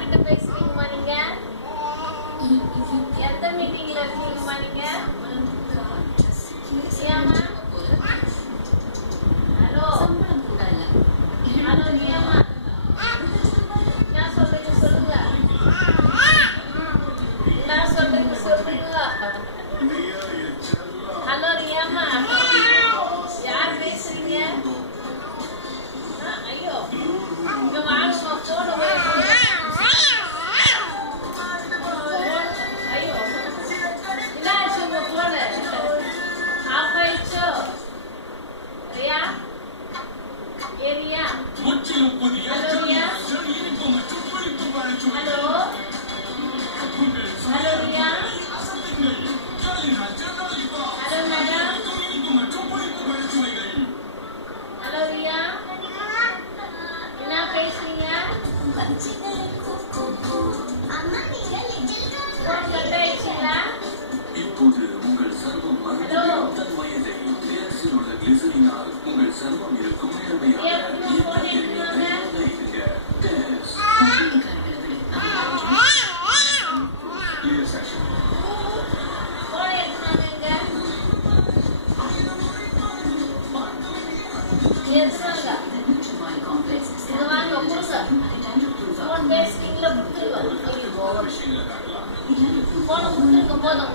யார்கிட்ட பேசுறீங்கம்மா நீங்க? எந்த மீட்டிங்ல இருக்கீங்கம்மா நீங்க? ஏமா? ஹலோ ஹலோ ஏமா? என்ன சொல்றீங்க சொல்லுங்க. என்ன சொல்றீங்க சொல்லுங்க. ஹலோ ரியாமா, யார் பேசுறீங்க? ஐயோ இங்க வாங்க போன். ஐயோ என்னாச்சு உங்க போன் ஆஃப் ஆயிடுச்சோ? ரியா ஏரியா hello Riya hello hello Riya hello madam hello Riya என்ன பேசுறீங்க? போன் கட் ஆயிடுச்சுங்களா? இப்போது உங்கள் சர்வம் மகிழ்ச்சியுடன் வயதை கிளாஸில் உள்ள கிளிசரினால் உங்கள் சர்வம் இருக்கும் போன கொடுத்துருக்க போதும்